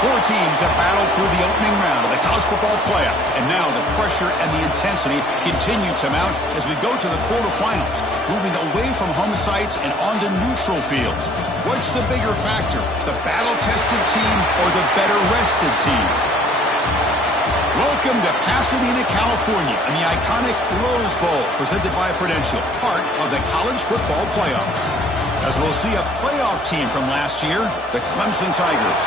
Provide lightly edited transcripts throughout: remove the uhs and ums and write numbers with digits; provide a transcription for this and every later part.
Four teams have battled through the opening round of the college football playoff, and now the pressure and the intensity continue to mount as we go to the quarterfinals, moving away from home sites and onto neutral fields. What's the bigger factor, the battle-tested team or the better-rested team? Welcome to Pasadena, California, and the iconic Rose Bowl, presented by Prudential, part of the college football playoff. As we'll see a playoff team from last year, the Clemson Tigers,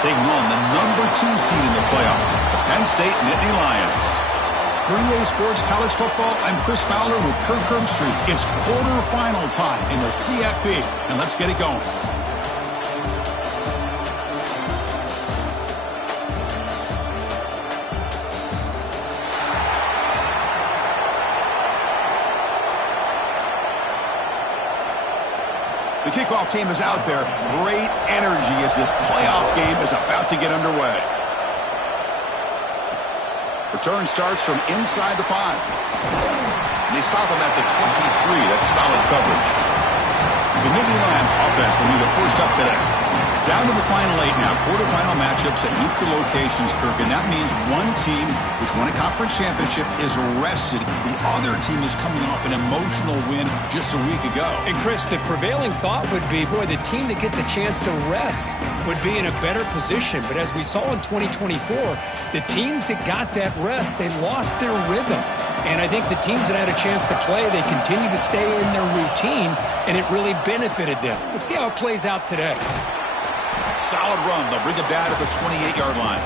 taking on the number 2 seed in the playoff, the Penn State Nittany Lions. For EA Sports College Football, I'm Chris Fowler with Kirk Herbstreit. It's quarterfinal time in the CFP, and let's get it going. The kickoff team is out there. Great energy as this playoff game is about to get underway. Return starts from inside the 5. And they stop him at the 23. That's solid coverage. The Nittany Lions offense will be the first up today. Down to the final 8 now. Quarterfinal matchups at neutral locations, Kirk. And that means one team, which won a conference championship, is rested. The other team is coming off an emotional win just a week ago. And, Chris, the prevailing thought would be, boy, the team that gets a chance to rest would be in a better position. But as we saw in 2024, the teams that got that rest, they lost their rhythm. And I think the teams that had a chance to play, they continue to stay in their routine, and it really benefited them. Let's see how it plays out today. Solid run. They'll bring it down to the 28-yard line.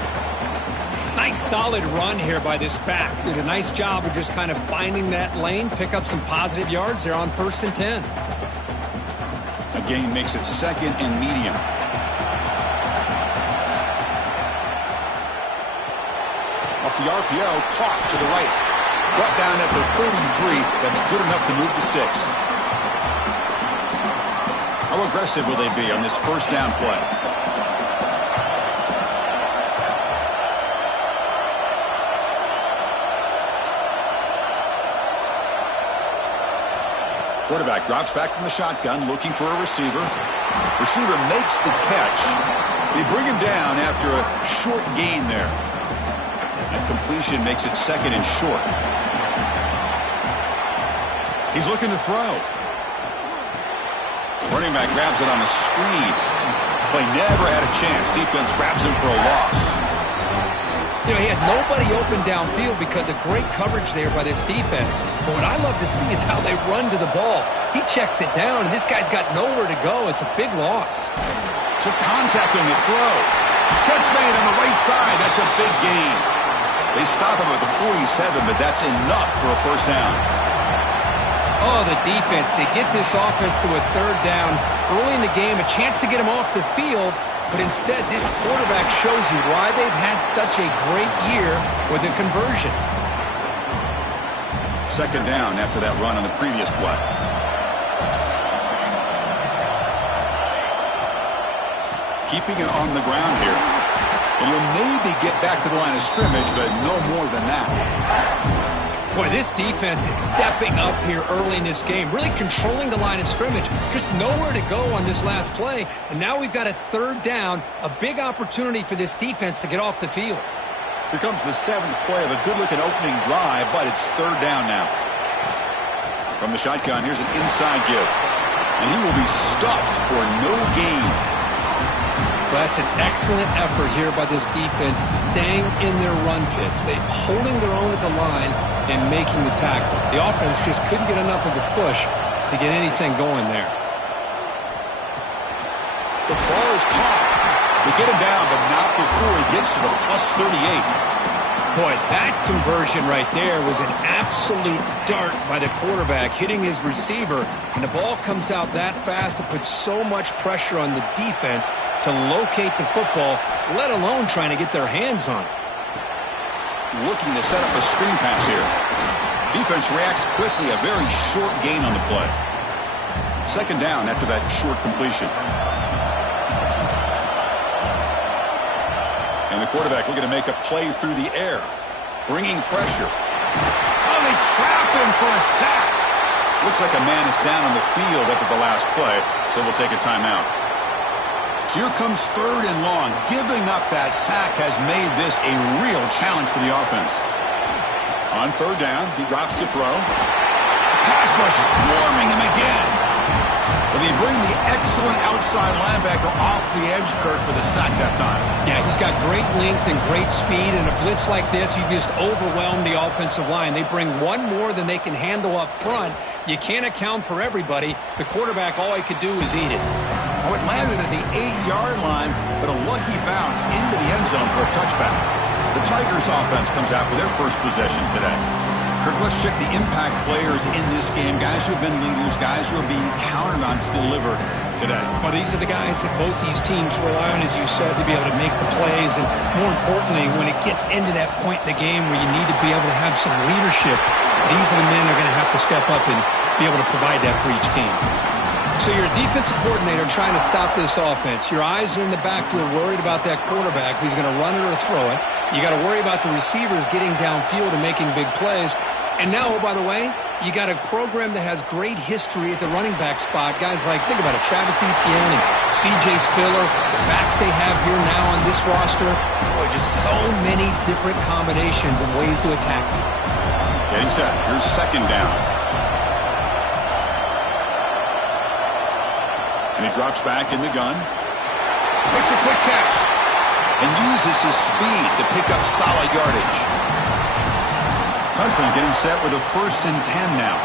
Nice solid run here by this back. Did a nice job of just kind of finding that lane, pick up some positive yards. They're on 1st and 10. A gain makes it 2nd and medium. Off the RPO, clock to the right. Brought down at the 33. That's good enough to move the sticks. How aggressive will they be on this first down play? Quarterback drops back from the shotgun, looking for a receiver. Receiver makes the catch. They bring him down after a short gain there. And completion makes it 2nd and short. He's looking to throw. Running back grabs it on a screen. Play never had a chance. Defense grabs him for a loss. You know, he had nobody open downfield because of great coverage there by this defense. But what I love to see is how they run to the ball. He checks it down, and this guy's got nowhere to go. It's a big loss. Took contact on the throw. Catch made on the right side. That's a big gain. They stop him at the 47, but that's enough for a first down. Oh, the defense. They get this offense to a 3rd down early in the game, a chance to get him off the field. But instead, this quarterback shows you why they've had such a great year with a conversion. 2nd down after that run on the previous play. Keeping it on the ground here. And he'll maybe get back to the line of scrimmage, but no more than that. Boy, this defense is stepping up here early in this game, really controlling the line of scrimmage. Just nowhere to go on this last play, and now we've got a 3rd down, a big opportunity for this defense to get off the field. Here comes the 7th play of a good-looking opening drive, but it's 3rd down now. From the shotgun, here's an inside give, and he will be stuffed for no gain. Well, that's an excellent effort here by this defense, staying in their run fits. They're holding their own at the line and making the tackle. The offense just couldn't get enough of a push to get anything going there. The ball is caught. They get him down, but not before he gets to the +38. Boy, that conversion right there was an absolute dart by the quarterback, hitting his receiver, and the ball comes out that fast to put so much pressure on the defense to locate the football, let alone trying to get their hands on it. Looking to set up a screen pass here. Defense reacts quickly, a very short gain on the play. 2nd down after that short completion. And the quarterback looking to make a play through the air. Bringing pressure. Oh, they trap him for a sack. Looks like a man is down on the field after the last play, so we'll take a timeout. So here comes 3rd and long. Giving up that sack has made this a real challenge for the offense. On 3rd down, he drops to throw. Pass rush swarming him again. But they bring the excellent outside linebacker off the edge, Kirk, for the sack that time. Yeah, he's got great length and great speed. In a blitz like this, you just overwhelm the offensive line. They bring one more than they can handle up front. You can't account for everybody. The quarterback, all he could do is eat it. Oh, it landed at the 8-yard line, but a lucky bounce into the end zone for a touchback. The Tigers offense comes out for their first possession today. Kirk, let's check the impact players in this game. Guys who have been leaders, guys who are being counted on to deliver today. Well, these are the guys that both these teams rely on, as you said, to be able to make the plays. And more importantly, when it gets into that point in the game where you need to be able to have some leadership, these are the men that are going to have to step up and be able to provide that for each team. So you're a defensive coordinator trying to stop this offense. Your eyes are in the backfield worried about that quarterback who's going to run it or throw it. You got to worry about the receivers getting downfield and making big plays. And now, oh, by the way, you got a program that has great history at the running back spot. Guys like, think about it, Travis Etienne and C.J. Spiller, the backs they have here now on this roster. Boy, just so many different combinations and ways to attack you. Getting set. Here's 2nd down. And he drops back in the gun. Makes a quick catch. And uses his speed to pick up solid yardage. Clemson getting set with a 1st and 10 now.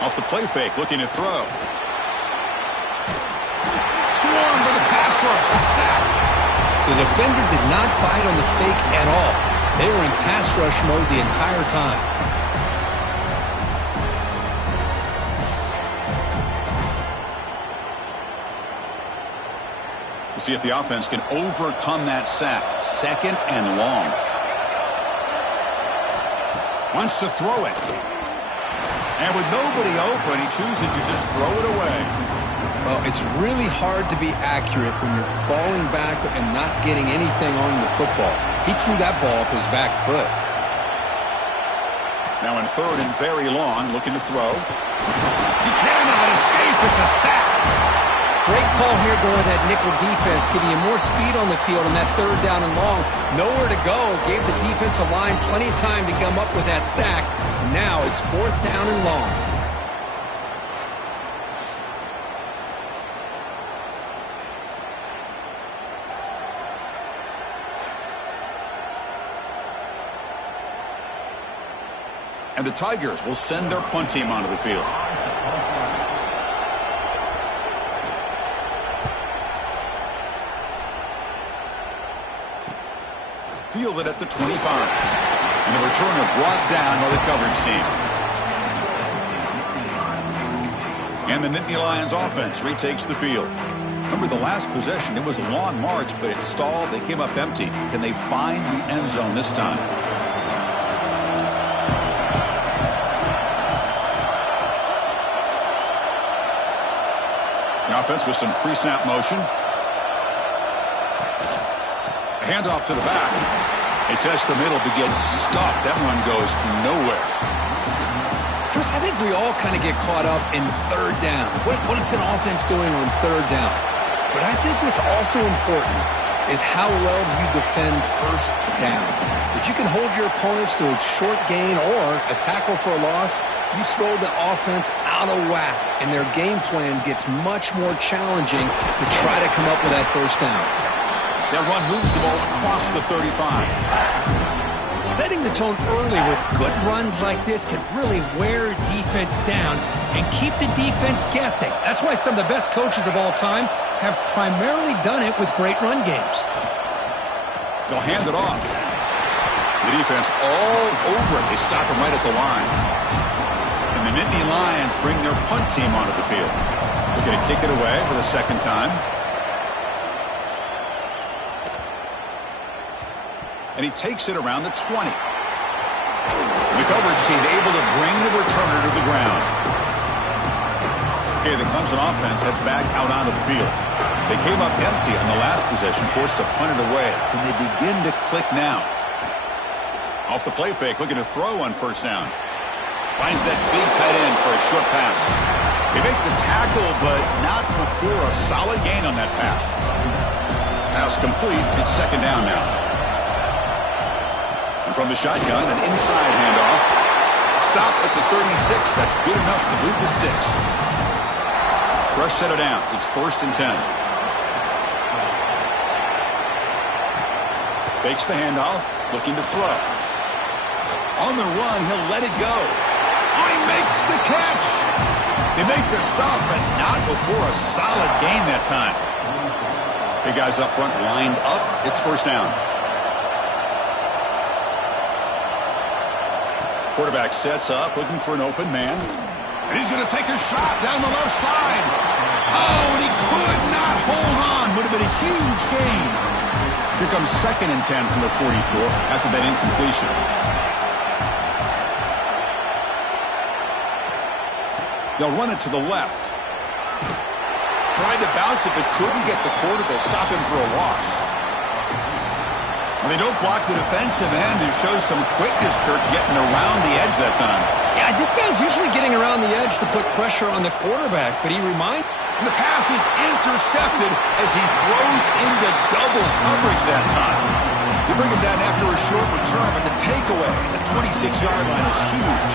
Off the play fake, looking to throw. Swarmed by the pass rush, a sack. The defender did not bite on the fake at all. They were in pass rush mode the entire time. We'll see if the offense can overcome that sack. 2nd and long. Wants to throw it. And with nobody open, he chooses to just throw it away. Well, it's really hard to be accurate when you're falling back and not getting anything on the football. He threw that ball off his back foot. Now in 3rd and very long, looking to throw. He cannot escape. It's a sack. Great call here going with that nickel defense, giving you more speed on the field on that 3rd down and long. Nowhere to go. Gave the defensive line plenty of time to come up with that sack. Now it's 4th down and long. And the Tigers will send their punt team onto the field. Fielded at the 25. And the returner brought down by the coverage team. And the Nittany Lions offense retakes the field. Remember the last possession, it was a long march, but it stalled. They came up empty. Can they find the end zone this time? The offense with some pre-snap motion. A handoff to the back. A test the middle begins stuffed. That one goes nowhere. Chris, I think we all kind of get caught up in 3rd down. What is an offense doing on 3rd down? But I think what's also important is how well do you defend 1st down. If you can hold your opponents to a short gain or a tackle for a loss, you throw the offense out of whack, and their game plan gets much more challenging to try to come up with that 1st down. That run moves the ball across the 35. Setting the tone early with good runs like this can really wear defense down and keep the defense guessing. That's why some of the best coaches of all time have primarily done it with great run games. They'll hand it off. The defense all over it. They stop him right at the line. And the Nittany Lions bring their punt team onto the field. They're going to kick it away for the 2nd time. And he takes it around the 20. The coverage team able to bring the returner to the ground. Okay, the Clemson offense heads back out onto the field. They came up empty on the last possession, forced to punt it away. Can they begin to click now? Off the play fake, looking to throw on 1st down. Finds that big tight end for a short pass. They make the tackle, but not before a solid gain on that pass. Pass complete. It's second down now. And from the shotgun, an inside handoff. Stop at the 36. That's good enough to move the sticks. Fresh set of downs. It's 1st and 10. Fakes the handoff. Looking to throw. On the run, he'll let it go. Oh, he makes the catch. They make the stop, but not before a solid gain that time. Big guys up front lined up. It's 1st down. Quarterback sets up, looking for an open man. And he's going to take a shot down the left side. Oh, and he could not hold on. Would have been a huge gain. Here comes 2nd and 10 from the 44 after that incompletion. They'll run it to the left. Tried to bounce it, but couldn't get the quarter. They'll stop him for a loss. And they don't block the defensive end, who shows some quickness, Kirk, getting around the edge that time. Yeah, this guy's usually getting around the edge to put pressure on the quarterback, but he reminds... And the pass is intercepted as he throws into double coverage that time. You bring him down after a short return, but the takeaway at the 26-yard line is huge.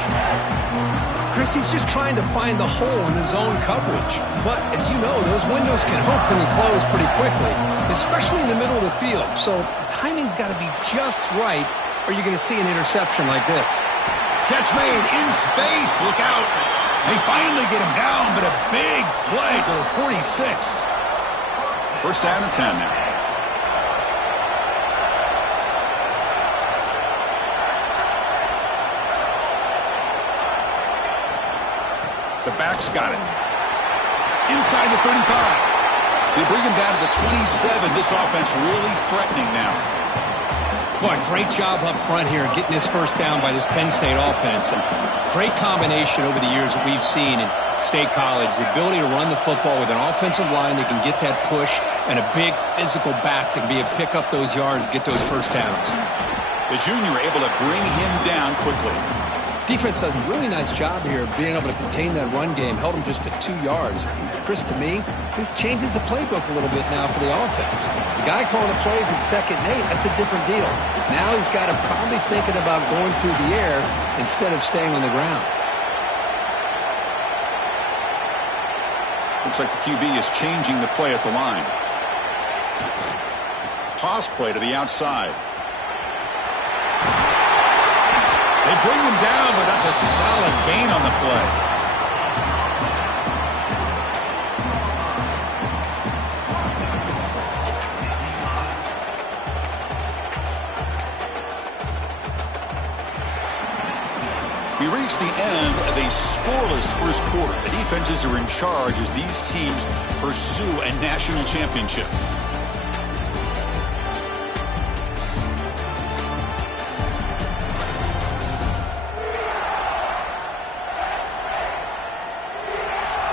Chris, he's just trying to find the hole in the zone coverage. But, as you know, those windows can open and close pretty quickly, especially in the middle of the field. So the timing's got to be just right, or you're going to see an interception like this. Catch made in space. Look out. They finally get him down, but a big play to the 46. 1st down and 10 now. The back's got it. Inside the 35. They bring him down to the 27. This offense really threatening now. Boy, great job up front here getting this 1st down by this Penn State offense. And great combination over the years that we've seen in State College. The ability to run the football with an offensive line that can get that push and a big physical back that can be able to pick up those yards, get those 1st downs. The junior able to bring him down quickly. Defense does a really nice job here of being able to contain that run game, held him just at 2 yards. Chris, to me, this changes the playbook a little bit now for the offense. The guy calling the plays at 2nd and 8, that's a different deal. Now he's got to probably thinking about going through the air instead of staying on the ground. Looks like the QB is changing the play at the line. Toss play to the outside. They bring him down, but that's a solid gain on the play. We reach the end of a scoreless first quarter. The defenses are in charge as these teams pursue a national championship.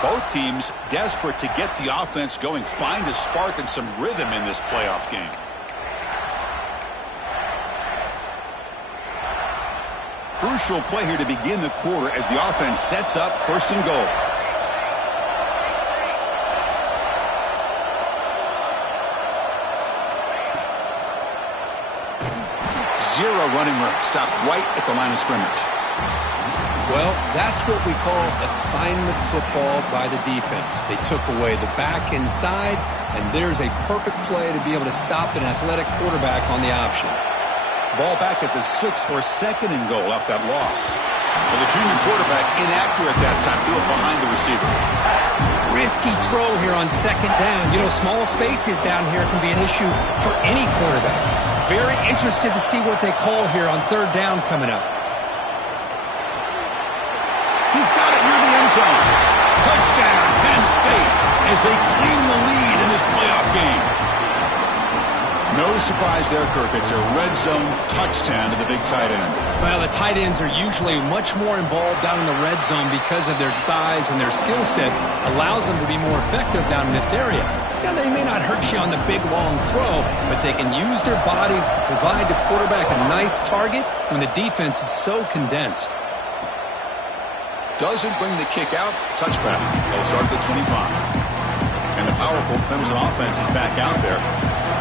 Both teams desperate to get the offense going, find a spark and some rhythm in this playoff game. Crucial play here to begin the quarter as the offense sets up 1st and goal. Zero running room. Stopped right at the line of scrimmage. Well, that's what we call assignment football by the defense. They took away the back inside, and there's a perfect play to be able to stop an athletic quarterback on the option. Ball back at the 6 for 2nd and goal off that loss. Well, the junior quarterback inaccurate that time, threw it behind the receiver. Risky throw here on 2nd down. You know, small spaces down here can be an issue for any quarterback. Very interested to see what they call here on 3rd down coming up. He's got it near the end zone. Touchdown, Penn State, as they claim the lead in this playoff game. No surprise there, Kirk. It's a red zone touchdown to the big tight end. Well, the tight ends are usually much more involved down in the red zone because of their size and their skill set allows them to be more effective down in this area. Yeah, they may not hurt you on the big, long throw, but they can use their bodies to provide the quarterback a nice target when the defense is so condensed. Doesn't bring the kick out. Touchback. They'll start at the 25. And the powerful Clemson offense is back out there.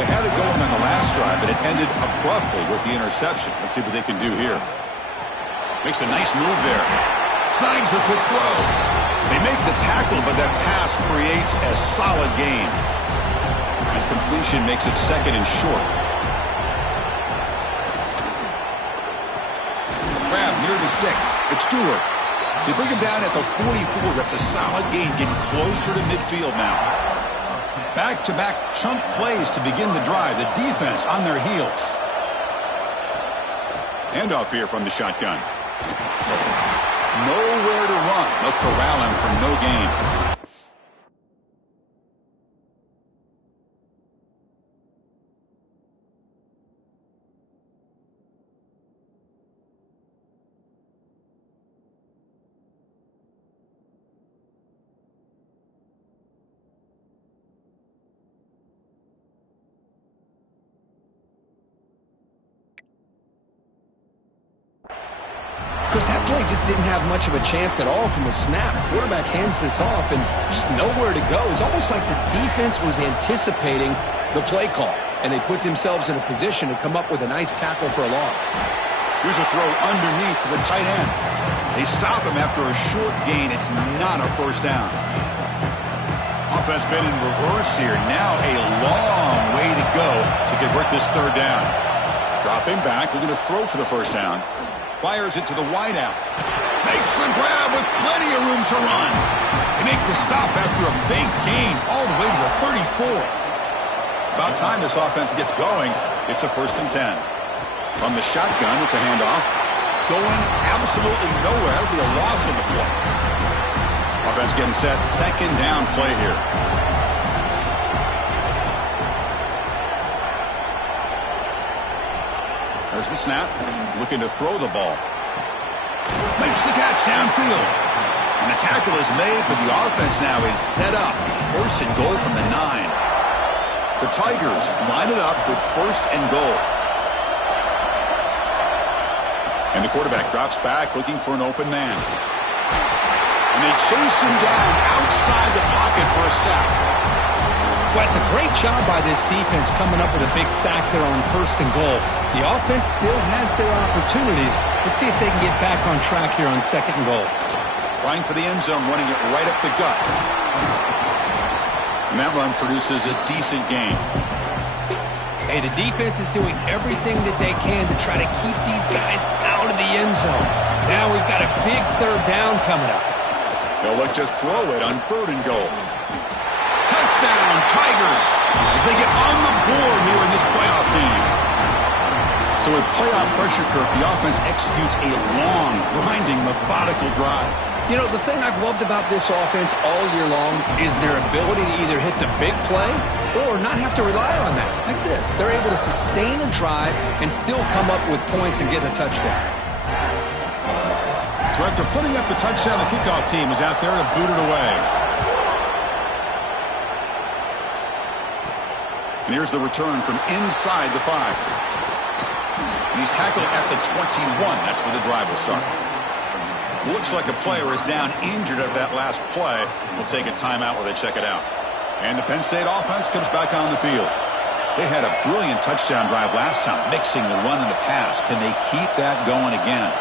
They had it going on the last drive, but it ended abruptly with the interception. Let's see what they can do here. Makes a nice move there. Snags the quick throw. They make the tackle, but that pass creates a solid gain. And completion makes it second and short. Grab near the sticks. It's Stewart. They bring him down at the 44. That's a solid gain, getting closer to midfield now. Back-to-back chunk plays to begin the drive. The defense on their heels. Handoff here from the shotgun. Nowhere to run. They'll corral him for no gain. Chris, that play just didn't have much of a chance at all from the snap. The quarterback hands this off and just nowhere to go. It's almost like the defense was anticipating the play call, and they put themselves in a position to come up with a nice tackle for a loss. Here's a throw underneath to the tight end. They stop him after a short gain. It's not a first down. Offense been in reverse here. Now a long way to go to convert this third down. Drop him back. Looking to throw for the first down. Fires it to the wideout. Makes the grab with plenty of room to run. They make the stop after a big gain all the way to the 34. About time this offense gets going. It's a 1st and 10. From the shotgun, it's a handoff. Going absolutely nowhere. It'll be a loss on the play. Offense getting set. 2nd down play here. There's the snap. Looking to throw the ball. Makes the catch downfield. And the tackle is made, but the offense now is set up. 1st and goal from the 9. The Tigers line it up with 1st and goal. And the quarterback drops back looking for an open man. And they chase him down outside the pocket for a sack. Well, it's a great job by this defense coming up with a big sack there on 1st and goal. The offense still has their opportunities. Let's see if they can get back on track here on 2nd and goal. Trying for the end zone, running it right up the gut. And that run produces a decent gain. Hey, the defense is doing everything that they can to try to keep these guys out of the end zone. Now we've got a big 3rd down coming up. They'll look to throw it on 3rd and goal. Touchdown, Tigers, as they get on the board here in this playoff game. So with playoff pressure, Kirk, the offense executes a long, grinding, methodical drive. You know, the thing I've loved about this offense all year long is their ability to either hit the big play or not have to rely on that. Like this, they're able to sustain a drive and still come up with points and get a touchdown. So after putting up the touchdown, the kickoff team is out there to boot it away. And here's the return from inside the 5. And he's tackled at the 21. That's where the drive will start. Looks like a player is down injured at that last play. We'll take a timeout where they check it out. And the Penn State offense comes back on the field. They had a brilliant touchdown drive last time, mixing the run and the pass. Can they keep that going again?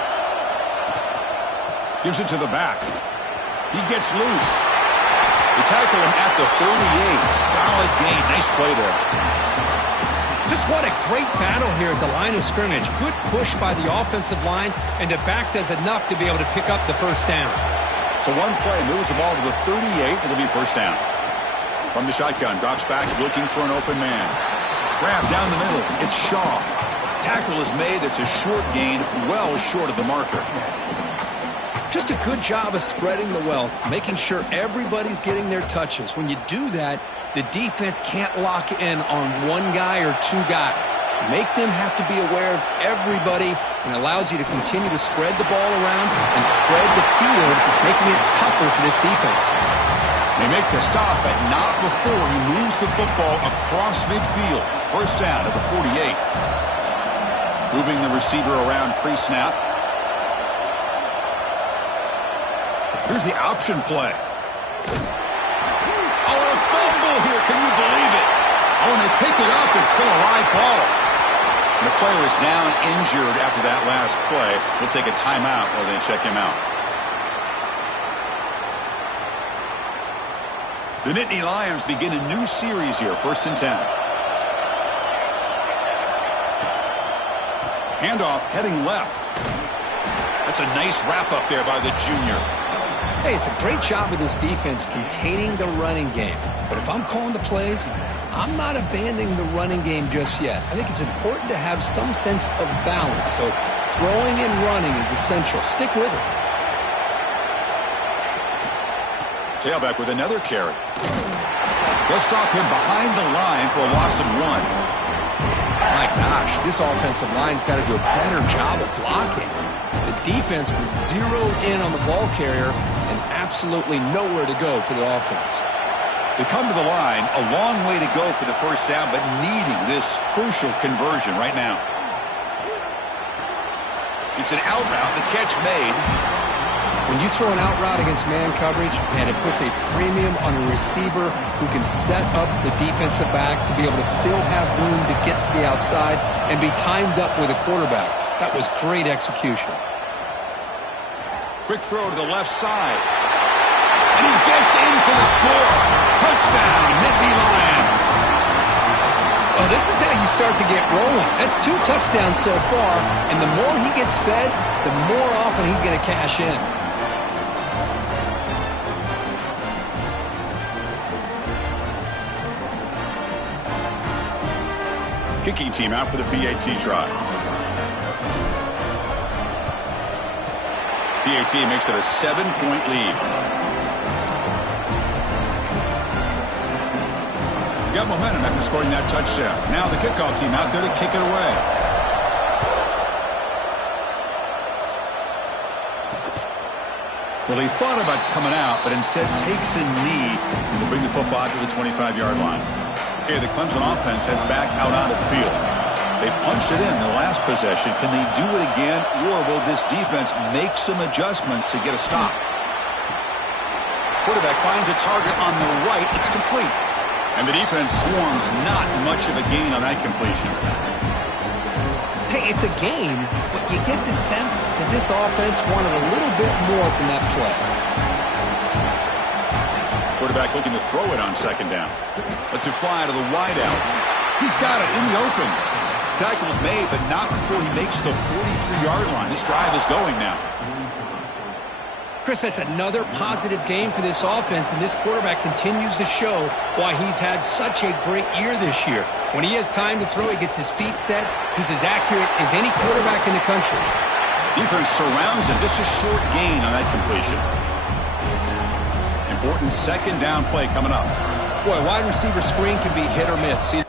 Gives it to the back. He gets loose. They tackle him at the 38. Solid gain. Nice play there. Just what a great battle here at the line of scrimmage. Good push by the offensive line, and the back does enough to be able to pick up the 1st down. So one play moves the ball to the 38. It'll be 1st down. From the shotgun, drops back looking for an open man. Grab down the middle. It's Shaw. Tackle is made. It's a short gain, well short of the marker. Just a good job of spreading the wealth, making sure everybody's getting their touches. When you do that, the defense can't lock in on one guy or 2 guys. Make them have to be aware of everybody, and allows you to continue to spread the ball around and spread the field, making it tougher for this defense. They make the stop, but not before he moves the football across midfield. 1st down at the 48. Moving the receiver around pre-snap. Here's the option play. Oh, and a fumble here. Can you believe it? Oh, and they pick it up. It's still a live ball. And the player is down injured after that last play. We'll take a timeout while they check him out. The Nittany Lions begin a new series here, 1st and 10. Handoff heading left. That's a nice wrap up there by the junior. Hey, it's a great job of this defense containing the running game. But if I'm calling the plays, I'm not abandoning the running game just yet. I think it's important to have some sense of balance. So throwing and running is essential. Stick with it. Tailback with another carry. They'll stop him behind the line for a loss of 1. My gosh, this offensive line's got to do a better job of blocking. The defense was zeroed in on the ball carrier and absolutely nowhere to go for the offense. They come to the line, a long way to go for the first down, but needing this crucial conversion right now. It's an out route, the catch made. When you throw an out route against man coverage, man, it puts a premium on a receiver who can set up the defensive back to be able to still have room to get to the outside and be timed up with a quarterback. That was great execution. Quick throw to the left side. And he gets in for the score. Touchdown, Nittany Lions. Well, this is how you start to get rolling. That's 2 touchdowns so far, and the more he gets fed, the more often he's going to cash in. Kicking team out for the PAT try. PAT makes it a 7-point lead. Got momentum after scoring that touchdown. Now the kickoff team out there to kick it away. Well, he thought about coming out, but instead takes a knee to bring the football to the 25-yard line. Okay, the Clemson offense heads back out onto the field. They punched it in the last possession. Can they do it again, or will this defense make some adjustments to get a stop? Quarterback finds a target on the right. It's complete. And the defense swarms, not much of a gain on that completion. Hey, it's a game, but you get the sense that this offense wanted a little bit more from that play. Quarterback looking to throw it on 2nd down. Lets it fly to the wide out. He's got it in the open. Tackle's made, but not before he makes the 43-yard line. This drive is going now. Chris, that's another positive game for this offense, and this quarterback continues to show why he's had such a great year this year. When he has time to throw, he gets his feet set. He's as accurate as any quarterback in the country. Defense surrounds him. Just a short gain on that completion. Important 2nd down play coming up. Boy, wide receiver screen can be hit or miss. See,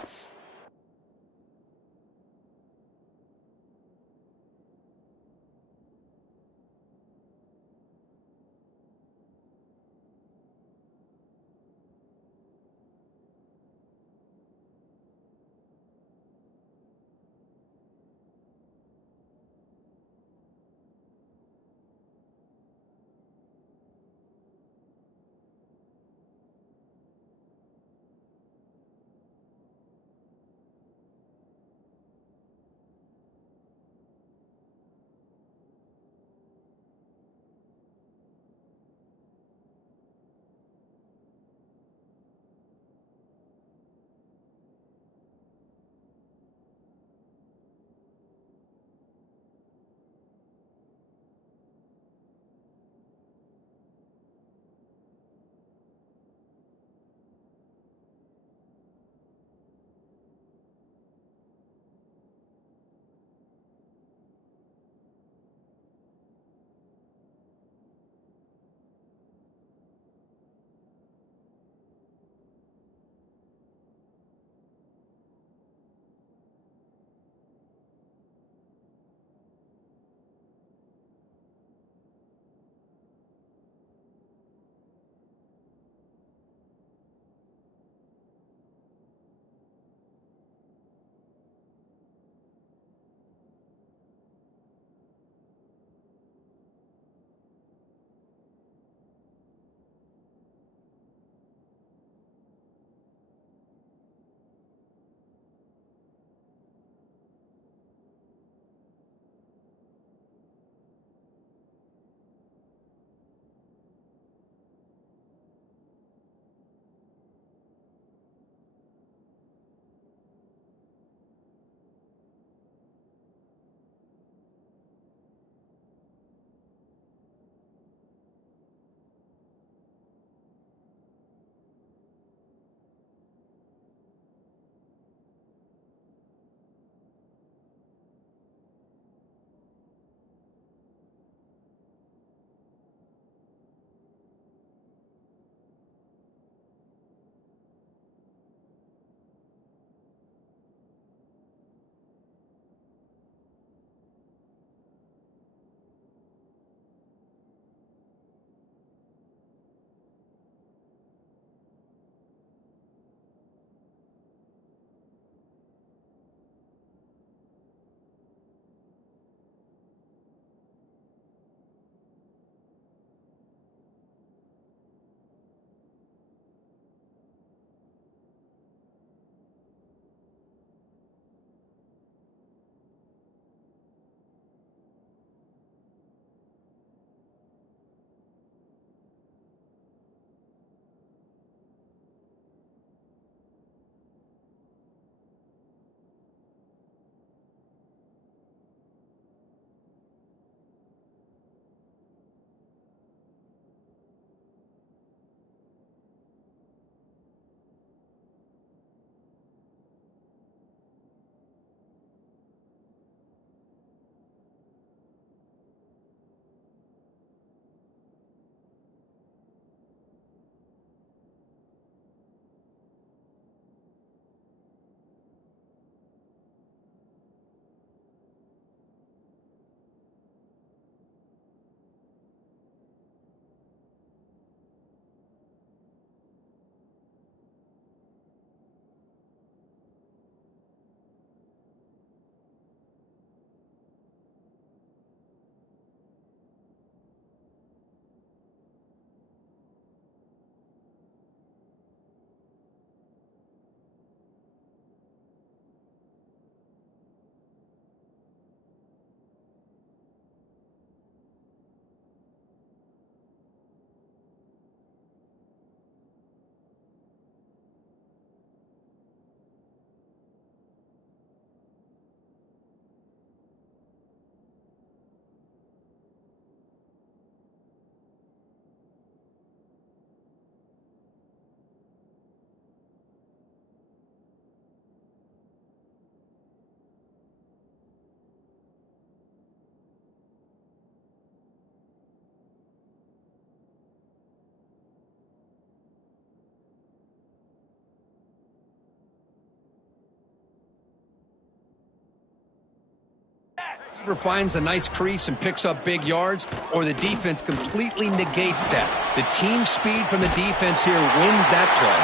receiver finds a nice crease and picks up big yards, or the defense completely negates that. The team speed from the defense here wins that play.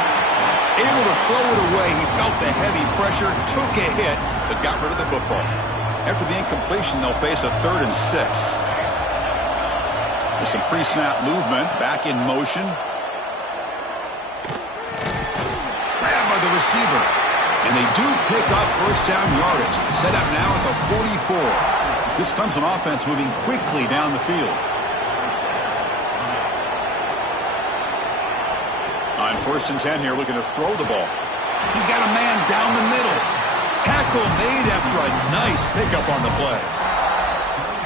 Able to throw it away. He felt the heavy pressure, took a hit, but got rid of the football. After the incompletion, they'll face a 3rd and 6. With some pre-snap movement, back in motion. Grabbed by the receiver. And they do pick up first down yardage. Set up now at the 44. This comes an offense moving quickly down the field. On 1st and 10 here, looking to throw the ball. He's got a man down the middle. Tackle made after a nice pickup on the play.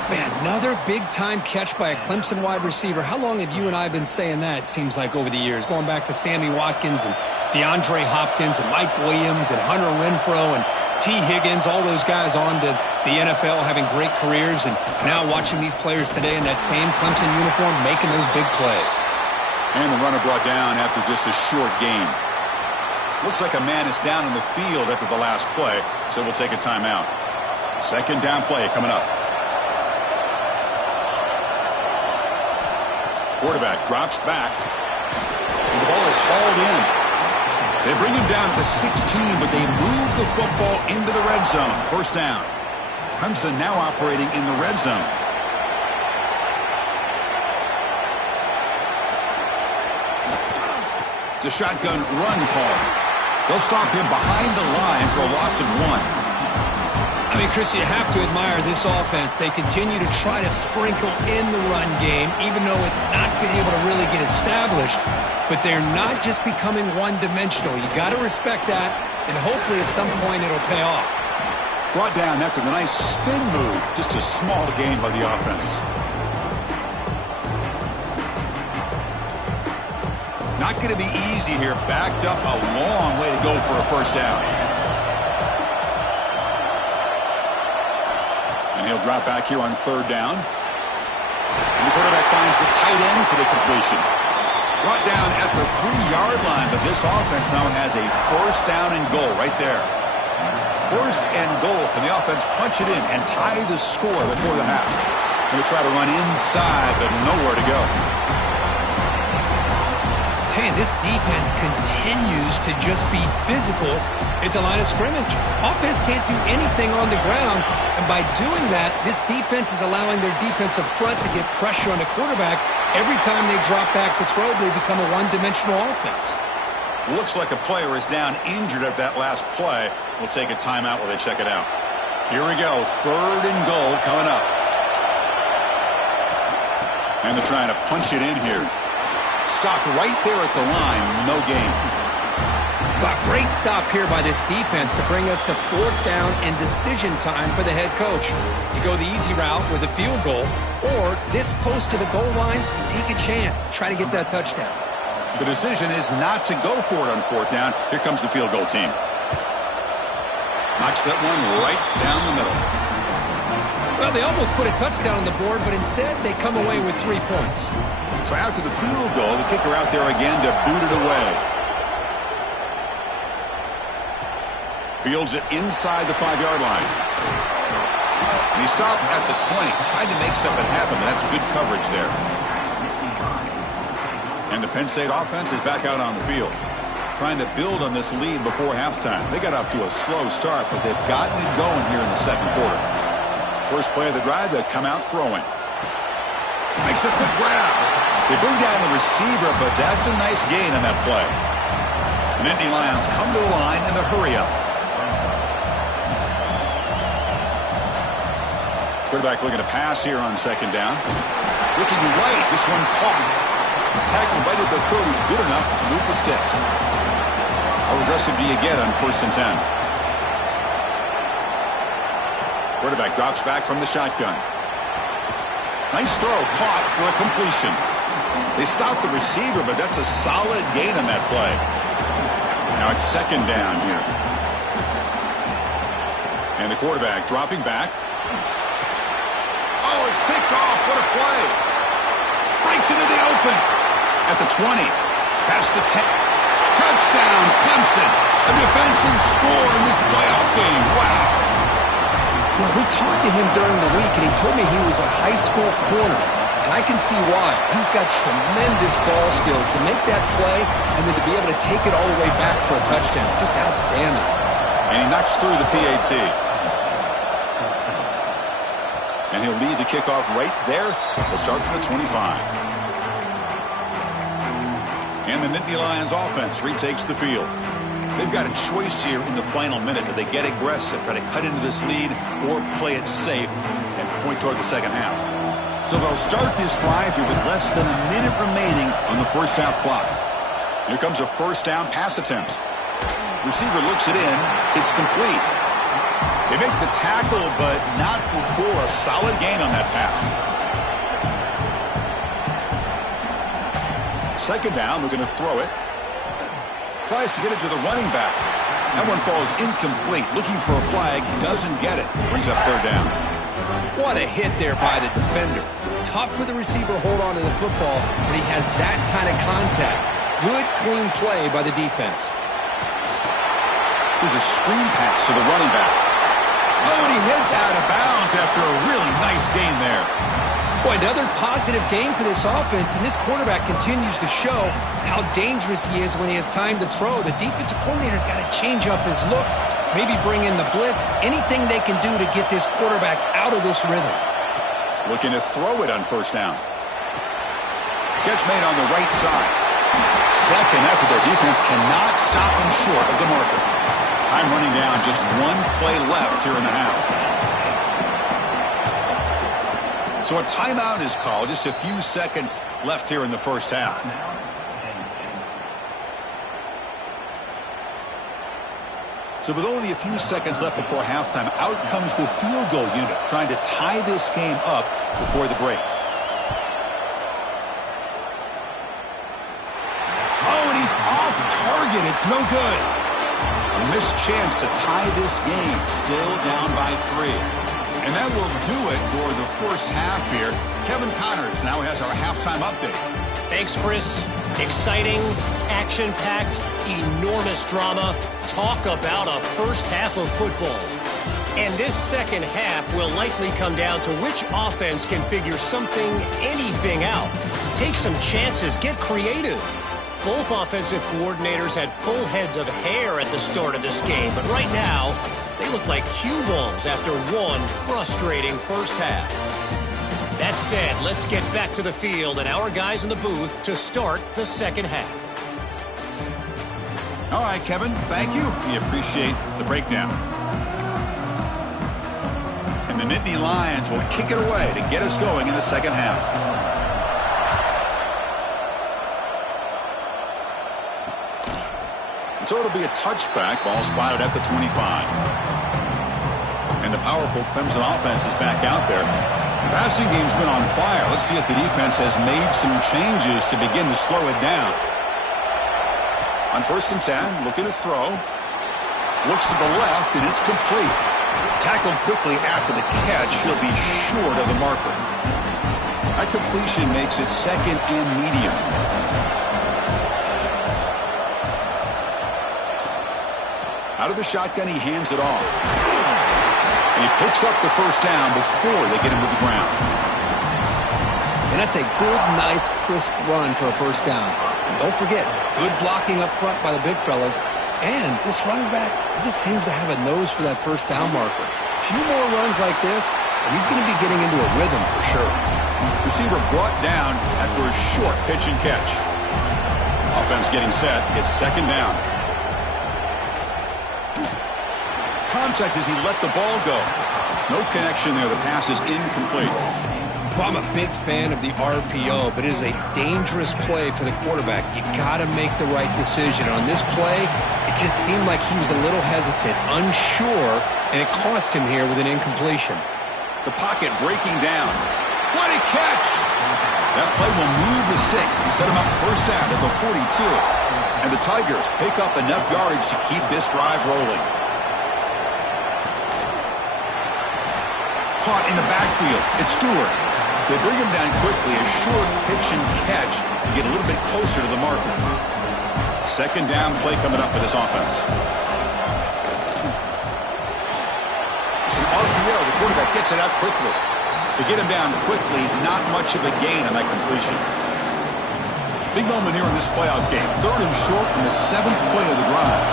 Man, another big-time catch by a Clemson wide receiver. How long have you and I been saying that, it seems like, over the years? Going back to Sammy Watkins and DeAndre Hopkins and Mike Williams and Hunter Renfrow and T. Higgins, all those guys on to the NFL having great careers, and now watching these players today in that same Clemson uniform making those big plays. And the runner brought down after just a short gain. Looks like a man is down in the field after the last play, so we'll take a timeout. 2nd down play coming up. Quarterback drops back. And the ball is hauled in. They bring him down to the 16, but they move the football into the red zone. 1st down. Clemson now operating in the red zone. It's a shotgun run call. They'll stop him behind the line for a loss of 1. I mean, Chris, you have to admire this offense. They continue to try to sprinkle in the run game, even though it's not been able to really get established. But they're not just becoming one-dimensional. You got to respect that, and hopefully at some point it'll pay off. Brought down after the nice spin move. Just a small gain by the offense. Not going to be easy here. Backed up a long way to go for a 1st down. And he'll drop back here on 3rd down. And the quarterback finds the tight end for the completion. Brought down at the 3-yard line, but this offense now has a 1st down and goal right there. 1st and goal. Can the offense punch it in and tie the score before the half? Going to try to run inside, but nowhere to go. This defense continues to just be physical at the line of scrimmage. Offense can't do anything on the ground, and by doing that, this defense is allowing their defensive front to get pressure on the quarterback. Every time they drop back to throw, they become a one-dimensional offense. Looks like a player is down injured at that last play. We'll take a timeout while they check it out. Here we go, 3rd and goal coming up. And they're trying to punch it in here. Stopped right there at the line, no gain. But great stop here by this defense to bring us to 4th down and decision time for the head coach. You go the easy route with a field goal, or this close to the goal line, you take a chance. Try to get that touchdown. The decision is not to go for it on 4th down. Here comes the field goal team. Knocks that one right down the middle. Well, they almost put a touchdown on the board, but instead they come away with 3 points. So after the field goal, the kicker out there again to boot it away. Fields it inside the 5-yard line. And he stopped at the 20, trying to make something happen, but that's good coverage there. And the Penn State offense is back out on the field, trying to build on this lead before halftime. They got off to a slow start, but they've gotten it going here in the 2nd quarter. First play of the drive, they come out throwing. Makes a quick grab. They bring down the receiver, but that's a nice gain on that play. And Nittany Lions come to the line in the hurry-up. Quarterback looking to pass here on 2nd down. Looking right, this one caught. Tackled right at the 30, good enough to move the sticks. How aggressive do you get on 1st and 10? Quarterback drops back from the shotgun. Nice throw, caught for a completion. They stopped the receiver, but that's a solid gain on that play. Now it's 2nd down here. And the quarterback dropping back. Oh, it's picked off. What a play. Breaks into the open. At the 20. Past the 10. Touchdown, Clemson. A defensive score in this playoff game. Wow. You know, we talked to him during the week, and he told me he was a high school corner. And I can see why. He's got tremendous ball skills to make that play and then to be able to take it all the way back for a touchdown. Just outstanding. And he knocks through the PAT. And he'll lead the kickoff right there. They'll start from the 25. And the Nittany Lions offense retakes the field. They've got a choice here in the final minute. Do they get aggressive, try to cut into this lead, or play it safe and point toward the second half? So they'll start this drive here with less than a minute remaining on the first half clock. Here comes a first down pass attempt. Receiver looks it in. It's complete. They make the tackle, but not before a solid gain on that pass. Second down, we're going to throw it. Tries to get it to the running back. That one falls incomplete. Looking for a flag, doesn't get it. Brings up third down. What a hit there by the defender. Tough for the receiver to hold on to the football, but he has that kind of contact. Good, clean play by the defense. Here's a screen pass to the running back. Oh, and he heads out of bounds after a really nice gain there. Boy, another positive game for this offense, and this quarterback continues to show how dangerous he is when he has time to throw. The defensive coordinator's got to change up his looks, maybe bring in the blitz, anything they can do to get this quarterback out of this rhythm. Looking to throw it on first down. Catch made on the right side. Second effort, their defense cannot stop him short of the marker. Time running down, just one play left here in the half. So a timeout is called. Just a few seconds left here in the first half. So with only a few seconds left before halftime, out comes the field goal unit, trying to tie this game up before the break. Oh, and he's off target. It's no good. A missed chance to tie this game. Still down by 3. And that will do it for the first half here. Kevin Connors now has our halftime update. Thanks, Chris. Exciting, action-packed, enormous drama. Talk about a first half of football. And this second half will likely come down to which offense can figure something, anything out. Take some chances, get creative. Both offensive coordinators had full heads of hair at the start of this game, but right now, they look like cue balls after one frustrating first half. That said, let's get back to the field and our guys in the booth to start the second half. All right, Kevin, thank you. We appreciate the breakdown. And the Nittany Lions will kick it away to get us going in the second half. So it'll be a touchback. Ball spotted at the 25. And the powerful Clemson offense is back out there. The passing game's been on fire. Let's see if the defense has made some changes to begin to slow it down. On 1st and 10, looking to throw. Looks to the left, and it's complete. Tackled quickly after the catch. He'll be short of the marker. That completion makes it second and medium. Out of the shotgun, he hands it off. And he picks up the first down before they get him to the ground. And that's a good, nice, crisp run for a first down. And don't forget, good blocking up front by the big fellas. And this running back, he just seems to have a nose for that first down marker. A few more runs like this, and he's going to be getting into a rhythm for sure. Receiver brought down after a short pitch and catch. Offense getting set. It's second down. Contact as he let the ball go. No connection there. The pass is incomplete. Well, I'm a big fan of the RPO, but it is a dangerous play for the quarterback. You got to make the right decision. On this play, it just seemed like he was a little hesitant, unsure, and it cost him here with an incompletion. The pocket breaking down. What a catch! That play will move the sticks and set him up first down at the 42. And the Tigers pick up enough yardage to keep this drive rolling. Caught in the backfield. It's Stewart. They bring him down quickly. A short pitch and catch to get a little bit closer to the marker. Second down play coming up for this offense. It's an RPO. The quarterback gets it out quickly. To get him down quickly, not much of a gain on that completion. Big moment here in this playoff game. 3rd and short from the 7th play of the drive.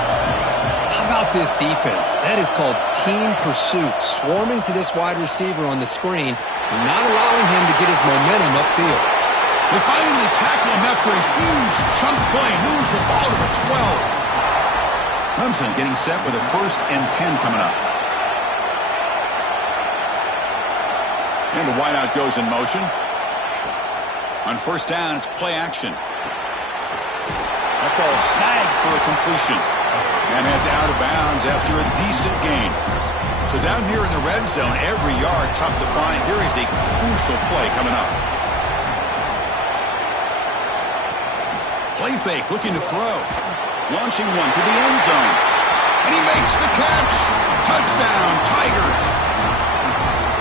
How about this defense? That is called team pursuit. Swarming to this wide receiver on the screen and not allowing him to get his momentum upfield. They finally tackle him after a huge chunk play. Moves the ball to the 12. Clemson getting set with a 1st and 10 coming up. And the wideout goes in motion. On 1st down, it's play action. That ball snagged for a completion. And heads out of bounds after a decent gain. So down here in the red zone, every yard tough to find. Here is a crucial play coming up. Play fake, looking to throw. Launching one to the end zone. And he makes the catch. Touchdown, Tigers.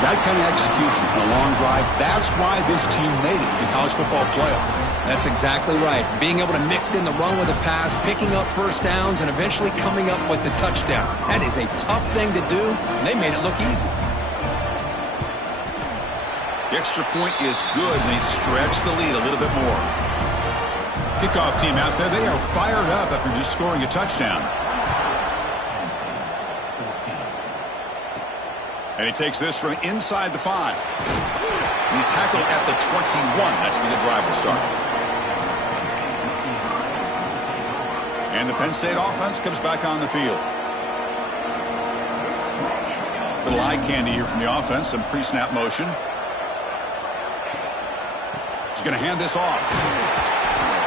That kind of execution on a long drive, that's why this team made it to the college football playoff. That's exactly right. Being able to mix in the run with the pass, picking up 1st downs, and eventually coming up with the touchdown. That is a tough thing to do, and they made it look easy. The extra point is good, and they stretch the lead a little bit more. Kickoff team out there, they are fired up after just scoring a touchdown. And he takes this from inside the 5. He's tackled at the 21. That's where the drive will start. And the Penn State offense comes back on the field. Little eye candy here from the offense. Some pre-snap motion. He's going to hand this off.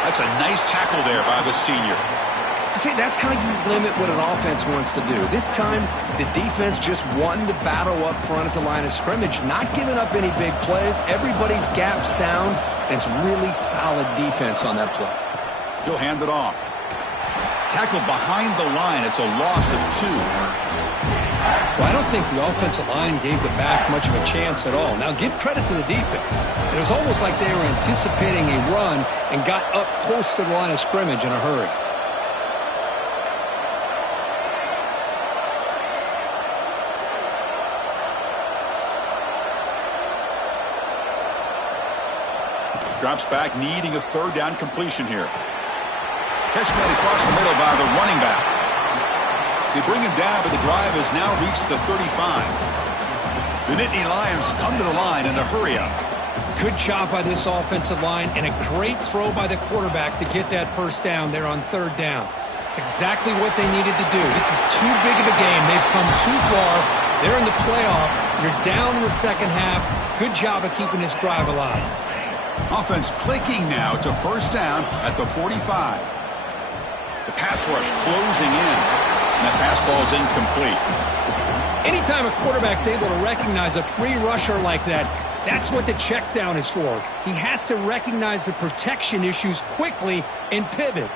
That's a nice tackle there by the senior. See, that's how you limit what an offense wants to do. This time, the defense just won the battle up front at the line of scrimmage, not giving up any big plays. Everybody's gap sound, and it's really solid defense on that play. He'll hand it off. Tackled behind the line. It's a loss of 2. Well, I don't think the offensive line gave the back much of a chance at all. Now, give credit to the defense. It was almost like they were anticipating a run and got up close to the line of scrimmage in a hurry. Drops back, needing a 3rd down completion here. Catch made across the middle by the running back. They bring him down, but the drive has now reached the 35. The Nittany Lions come to the line in the hurry-up. Good job by this offensive line, and a great throw by the quarterback to get that 1st down there on 3rd down. It's exactly what they needed to do. This is too big of a game. They've come too far. They're in the playoff. You're down in the 2nd half. Good job of keeping this drive alive. Offense clicking now to 1st down at the 45. The pass rush closing in. And that pass ball's incomplete. Anytime a quarterback's able to recognize a free rusher like that, that's what the check down is for. He has to recognize the protection issues quickly and pivot.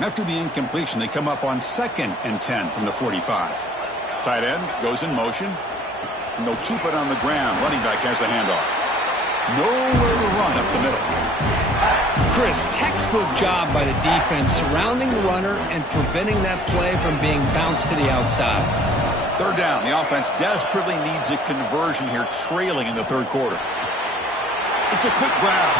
After the incompletion, they come up on 2nd and 10 from the 45. Tight end goes in motion. And they'll keep it on the ground. Running back has the handoff. Nowhere to run up the middle. Chris, textbook job by the defense surrounding the runner and preventing that play from being bounced to the outside. 3rd down. The offense desperately needs a conversion here, trailing in the 3rd quarter. It's a quick grab.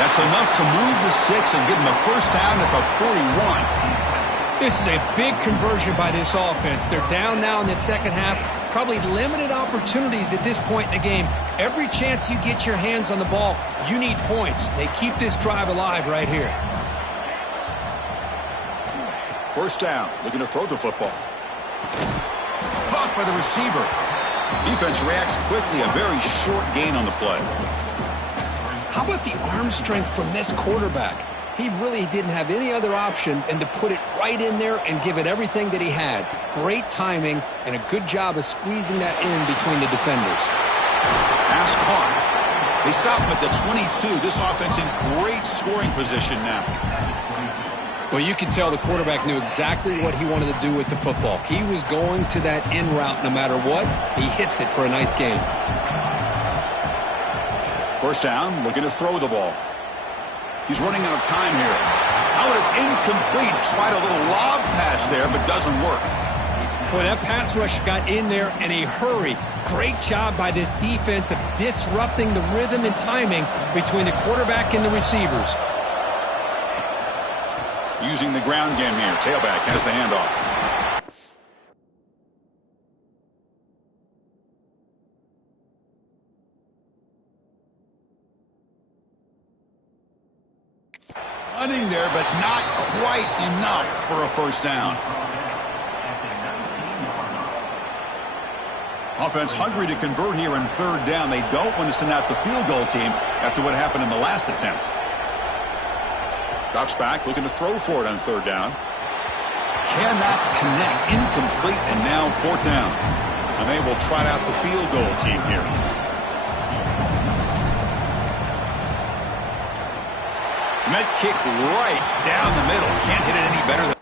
That's enough to move the sticks and give them a 1st down at the 41. This is a big conversion by this offense. They're down now in the 2nd half. Probably limited opportunities at this point in the game. Every chance you get your hands on the ball, you need points. They keep this drive alive right here. 1st down, looking to throw the football. Caught by the receiver. Defense reacts quickly, a very short gain on the play. How about the arm strength from this quarterback? He really didn't have any other option than to put it right in there and give it everything that he had. Great timing and a good job of squeezing that in between the defenders. Pass caught. They stop him at the 22. This offense in great scoring position now. Well, you can tell the quarterback knew exactly what he wanted to do with the football. He was going to that in route no matter what. He hits it for a nice gain. 1st down, looking to throw the ball. He's running out of time here. Now it is incomplete. Tried a little lob pass there, but doesn't work. Boy, that pass rush got in there in a hurry. Great job by this defense of disrupting the rhythm and timing between the quarterback and the receivers. Using the ground game here. Tailback has the handoff. Running there, but not quite enough for a first down. Offense hungry to convert here in third down. They don't want to send out the field goal team after what happened in the last attempt. Drops back, looking to throw for it on third down. Cannot connect, incomplete, and now fourth down. And they will trot out the field goal team here. Met kick right down the middle. Can't hit it any better than.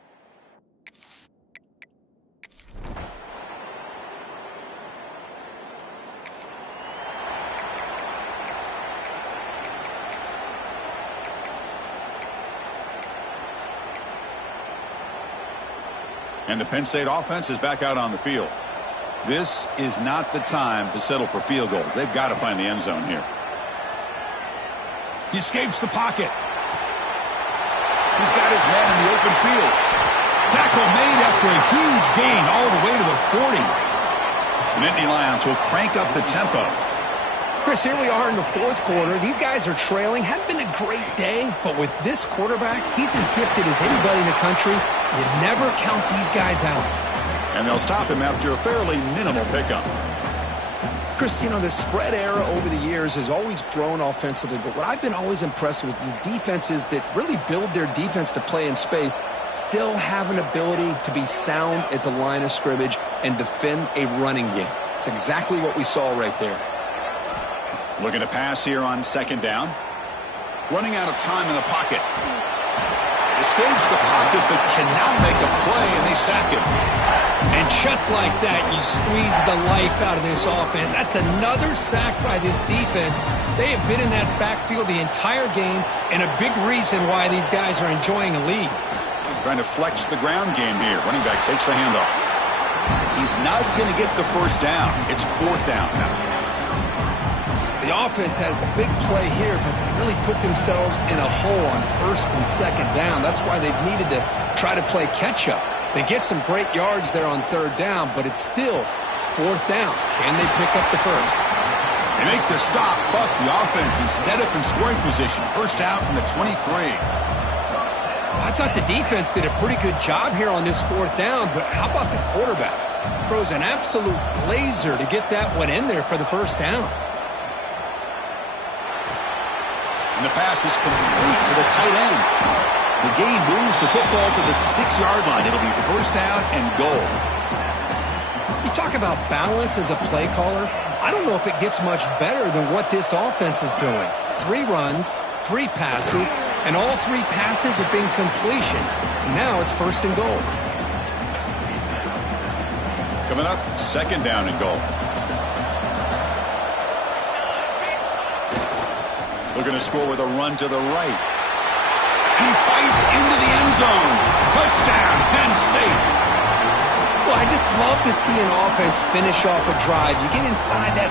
And the Penn State offense is back out on the field. This is not the time to settle for field goals. They've got to find the end zone here. He escapes the pocket. He's got his man in the open field. Tackle made after a huge gain all the way to the 40. The Nittany Lions will crank up the tempo. Chris, here we are in the fourth quarter. These guys are trailing. Had been a great day, but with this quarterback, he's as gifted as anybody in the country. You never count these guys out. And they'll stop him after a fairly minimal pickup. Chris, you know, the spread era over the years has always grown offensively, but what I've been always impressed with defenses that really build their defense to play in space still have an ability to be sound at the line of scrimmage and defend a running game. It's exactly what we saw right there. Looking to pass here on second down. Running out of time in the pocket. Escapes the pocket but cannot make a play, and they sack him. And just like that, you squeeze the life out of this offense. That's another sack by this defense. They have been in that backfield the entire game, and a big reason why these guys are enjoying a lead. Trying to flex the ground game here. Running back takes the handoff. He's not going to get the first down. It's fourth down now. The offense has a big play here, but they really put themselves in a hole on first and second down. That's why they've needed to try to play catch-up. They get some great yards there on third down, but it's still fourth down. Can they pick up the first? They make the stop, but the offense is set up in scoring position. First down from the 23. I thought the defense did a pretty good job here on this fourth down, but how about the quarterback? Throws an absolute laser to get that one in there for the first down. And the pass is complete to the tight end. The gain moves the football to the 6-yard line. It'll be first down and goal. You talk about balance as a play caller. I don't know if it gets much better than what this offense is doing. 3 runs, 3 passes, and all 3 passes have been completions. Now it's first and goal. Coming up, second down and goal. Looking to score with a run to the right. He fights into the end zone. Touchdown, Penn State. Well, I just love to see an offense finish off a drive. You get inside that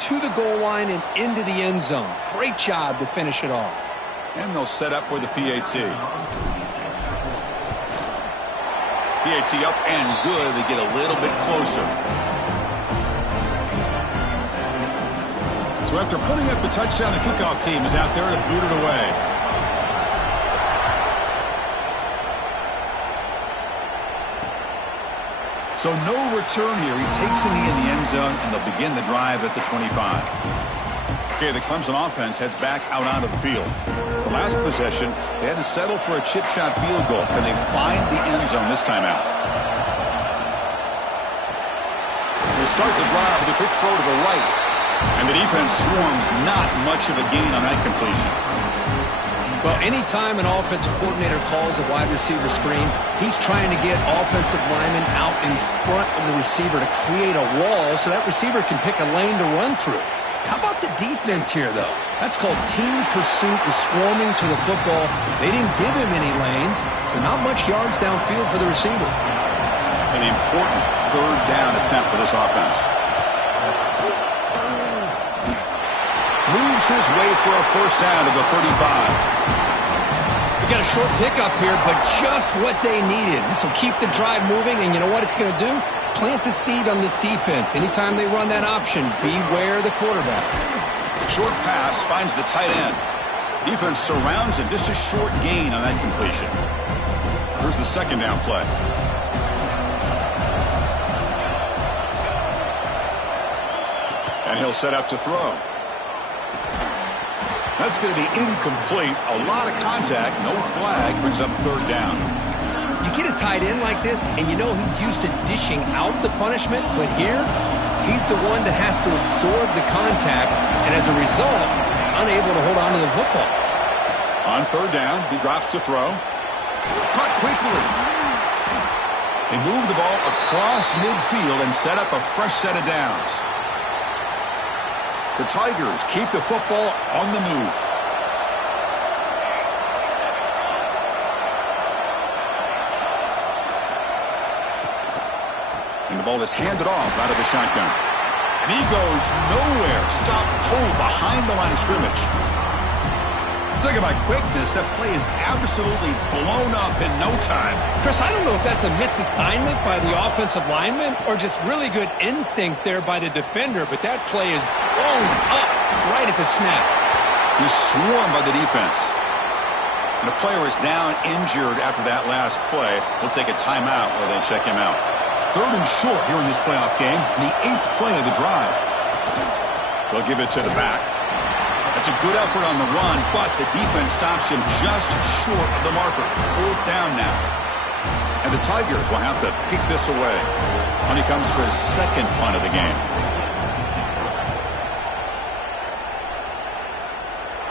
to the goal line and into the end zone. Great job to finish it off. And they'll set up for the PAT. PAT up and good. They get a little bit closer. So after putting up the touchdown, the kickoff team is out there to boot it away. So no return here. He takes a knee in the end zone, and they'll begin the drive at the 25. Okay, the Clemson offense heads back out onto the field. The last possession, they had to settle for a chip shot field goal. Can they find the end zone this time out? They start the drive with a quick throw to the right. And the defense swarms, not much of a gain on that completion. Well, anytime an offensive coordinator calls a wide receiver screen, he's trying to get offensive linemen out in front of the receiver to create a wall so that receiver can pick a lane to run through. How about the defense here, though? That's called team pursuit and swarming to the football. They didn't give him any lanes, so not much yards downfield for the receiver. An important third down attempt for this offense. Moves his way for a first down to the 35. We got a short pickup here, but just what they needed. This will keep the drive moving, and you know what it's going to do? Plant a seed on this defense. Anytime they run that option, beware the quarterback. Short pass finds the tight end. Defense surrounds him. Just a short gain on that completion. Here's the second down play. And he'll set up to throw. That's going to be incomplete. A lot of contact. No flag. Brings up third down. You get a tight end like this, and you know he's used to dishing out the punishment, but here, he's the one that has to absorb the contact, and as a result, he's unable to hold on to the football. On third down, he drops to throw. Caught quickly. They move the ball across midfield and set up a fresh set of downs. The Tigers keep the football on the move. And the ball is handed off out of the shotgun. And he goes nowhere. Stopped cold behind the line of scrimmage. Talking about quickness, that play is absolutely blown up in no time. Chris, I don't know if that's a misassignment by the offensive lineman or just really good instincts there by the defender, but that play is blown up right at the snap. He's swarmed by the defense. And the player is down injured after that last play. We'll take a timeout while they check him out. Third and short here in this playoff game, the 8th play of the drive. They'll give it to the back. That's a good effort on the run, but the defense stops him just short of the marker. Fourth down now. And the Tigers will have to kick this away. And he comes for his second punt of the game.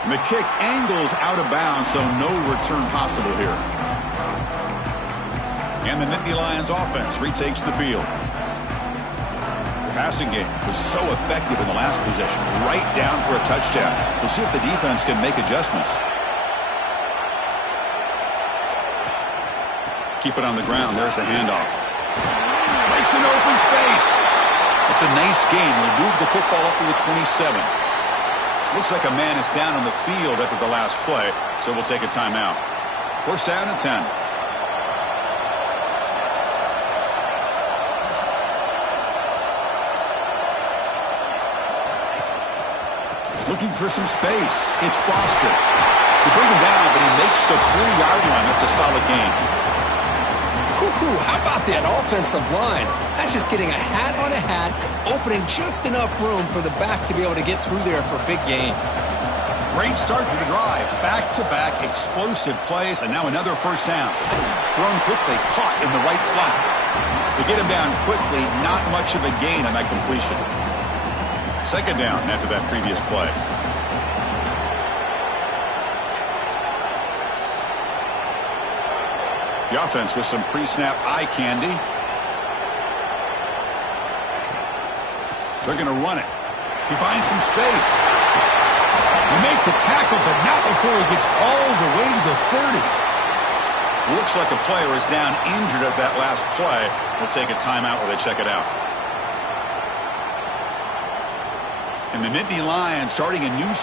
And the kick angles out of bounds, so no return possible here. And the Nittany Lions offense retakes the field. The passing game was so effective in the last possession, right down for a touchdown. We'll see if the defense can make adjustments. Keep it on the ground. There's the handoff. Makes an open space. It's a nice gain. We'll move the football up to the 27. Looks like a man is down on the field after the last play, so we'll take a timeout. First down and 10. Looking for some space. It's Foster. They bring him down, but he makes the 3-yard line. That's a solid gain. How about that offensive line? That's just getting a hat on a hat, opening just enough room for the back to be able to get through there for a big gain. Great start to the drive. Back-to-back explosive plays, and now another first down. Thrown quickly, caught in the right flat. They get him down quickly, not much of a gain on that completion. Second down after that previous play. The offense with some pre-snap eye candy. They're going to run it. He finds some space. They make the tackle, but not before he gets all the way to the 30. Looks like a player is down injured at that last play. We'll take a timeout while they check it out. And the Nittany Lions starting a new...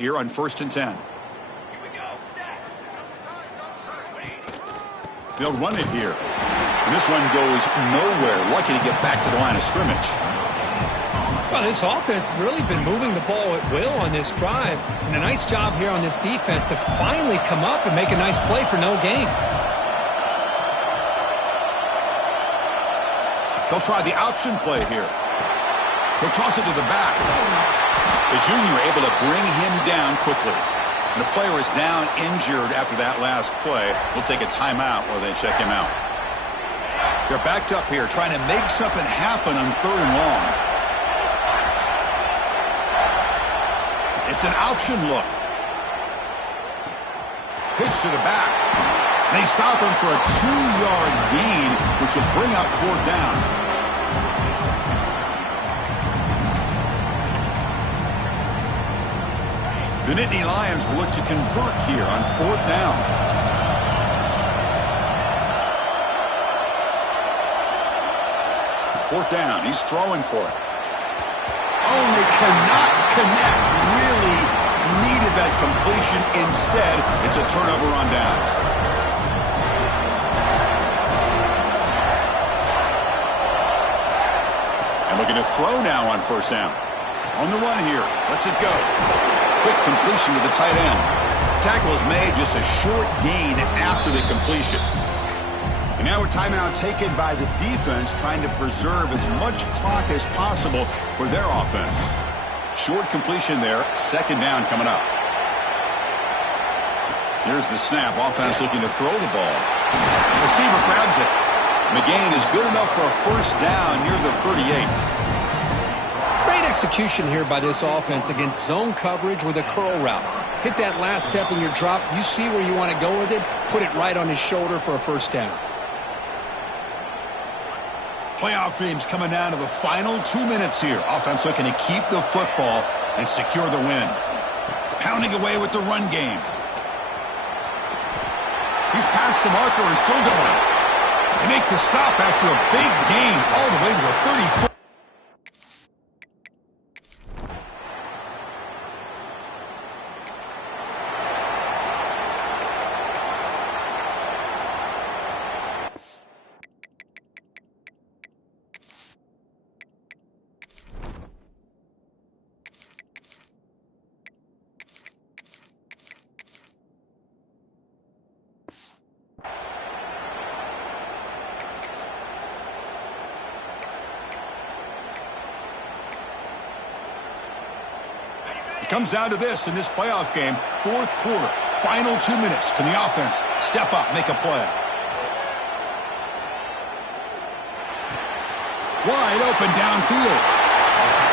here on 1st and 10. They'll run it here. And this one goes nowhere. Lucky to get back to the line of scrimmage. Well, this offense has really been moving the ball at will on this drive. And a nice job here on this defense to finally come up and make a nice play for no gain. They'll try the option play here. He'll toss it to the back. The junior able to bring him down quickly. And the player is down injured after that last play. We'll take a timeout while they check him out. They're backed up here trying to make something happen on 3rd and long. It's an option look. Pitch to the back. They stop him for a 2-yard gain, which will bring up 4th down. The Nittany Lions will look to convert here on 4th down. Fourth down. He's throwing for it. Oh, they cannot connect. Really needed that completion. Instead, it's a turnover on downs. And looking to throw now on 1st down. On the run here. Lets it go. Quick completion to the tight end. Tackle is made, just a short gain after the completion. And now a timeout taken by the defense, trying to preserve as much clock as possible for their offense. Short completion there, 2nd down coming up. Here's the snap. Offense looking to throw the ball. The receiver grabs it. McGain is good enough for a 1st down near the 38. Great execution here by this offense against zone coverage with a curl route. Hit that last step in your drop. You see where you want to go with it. Put it right on his shoulder for a 1st down. Playoff dreams coming down to the final 2 minutes here. Offense looking to keep the football and secure the win. Pounding away with the run game. He's past the marker and still going. They make the stop after a big gain all the way to the 34. Comes down to this in this playoff game. 4th quarter, final 2 minutes. Can the offense step up, make a play? Wide open downfield.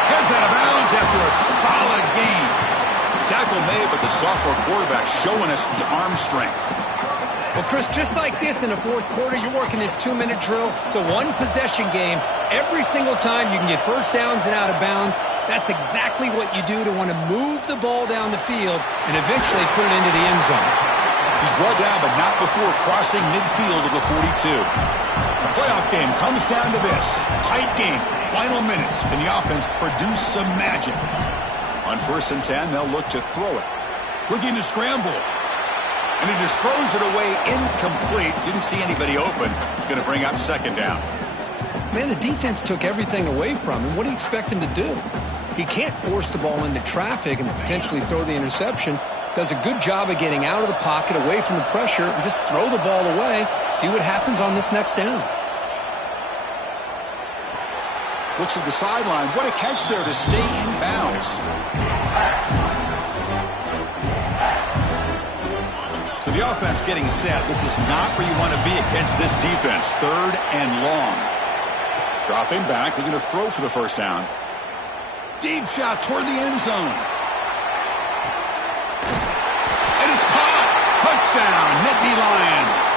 Heads out of bounds after a solid gain. The tackle made, but the sophomore quarterback showing us the arm strength. Well, Chris, just like this in the 4th quarter, you're working this 2-minute drill. It's a 1-possession game. Every single time you can get 1st downs and out of bounds. That's exactly what you do to want to move the ball down the field and eventually put it into the end zone. He's brought down, but not before crossing midfield of the 42. The playoff game comes down to this. Tight game, final minutes. Can the offense produce some magic? On 1st and 10, they'll look to throw it. Looking to scramble. And he just throws it away incomplete. Didn't see anybody open. He's going to bring up 2nd down. Man, the defense took everything away from him. What do you expect him to do? He can't force the ball into traffic and potentially throw the interception. Does a good job of getting out of the pocket, away from the pressure, and just throw the ball away. See what happens on this next down. Looks at the sideline. What a catch there to stay in bounds. So the offense getting set. This is not where you want to be against this defense. 3rd and long. Dropping back. Looking to throw for the 1st down. Deep shot toward the end zone. And it's caught. Touchdown, Nittany Lions.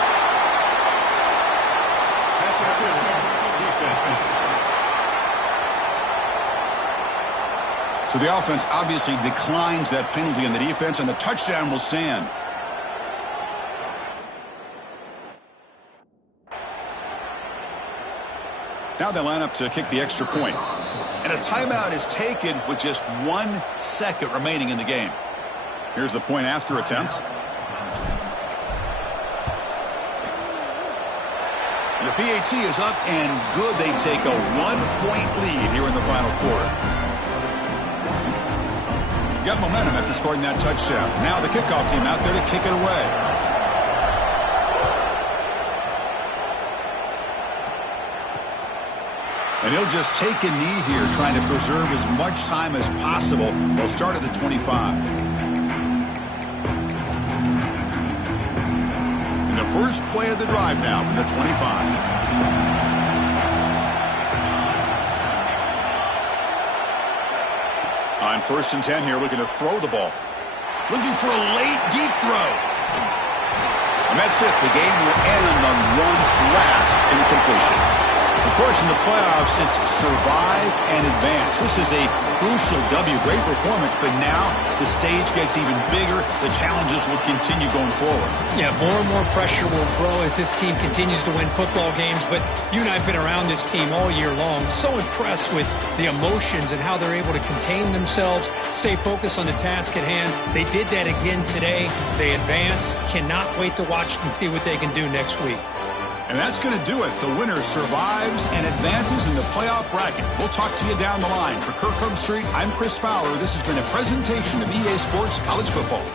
So the offense obviously declines that penalty on the defense, and the touchdown will stand. Now they line up to kick the extra point. And a timeout is taken with just 1 second remaining in the game. Here's the point after attempt. The PAT is up and good. They take a 1-point lead here in the final quarter. Got momentum after scoring that touchdown. Now the kickoff team out there to kick it away. And he'll just take a knee here, trying to preserve as much time as possible. They'll start at the 25. And the first play of the drive now from the 25. On 1st and 10 here, looking to throw the ball. Looking for a late, deep throw. And that's it. The game will end on one last incompletion. Of course, in the playoffs, it's survive and advance. This is a crucial W. Great performance, but now the stage gets even bigger. The challenges will continue going forward. Yeah, more and more pressure will grow as this team continues to win football games. But you and I have been around this team all year long. So impressed with the emotions and how they're able to contain themselves, stay focused on the task at hand. They did that again today. They advance. Cannot wait to watch and see what they can do next week. And that's going to do it. The winner survives and advances in the playoff bracket. We'll talk to you down the line. For Kirk Herbstreit, I'm Chris Fowler. This has been a presentation of EA Sports College Football.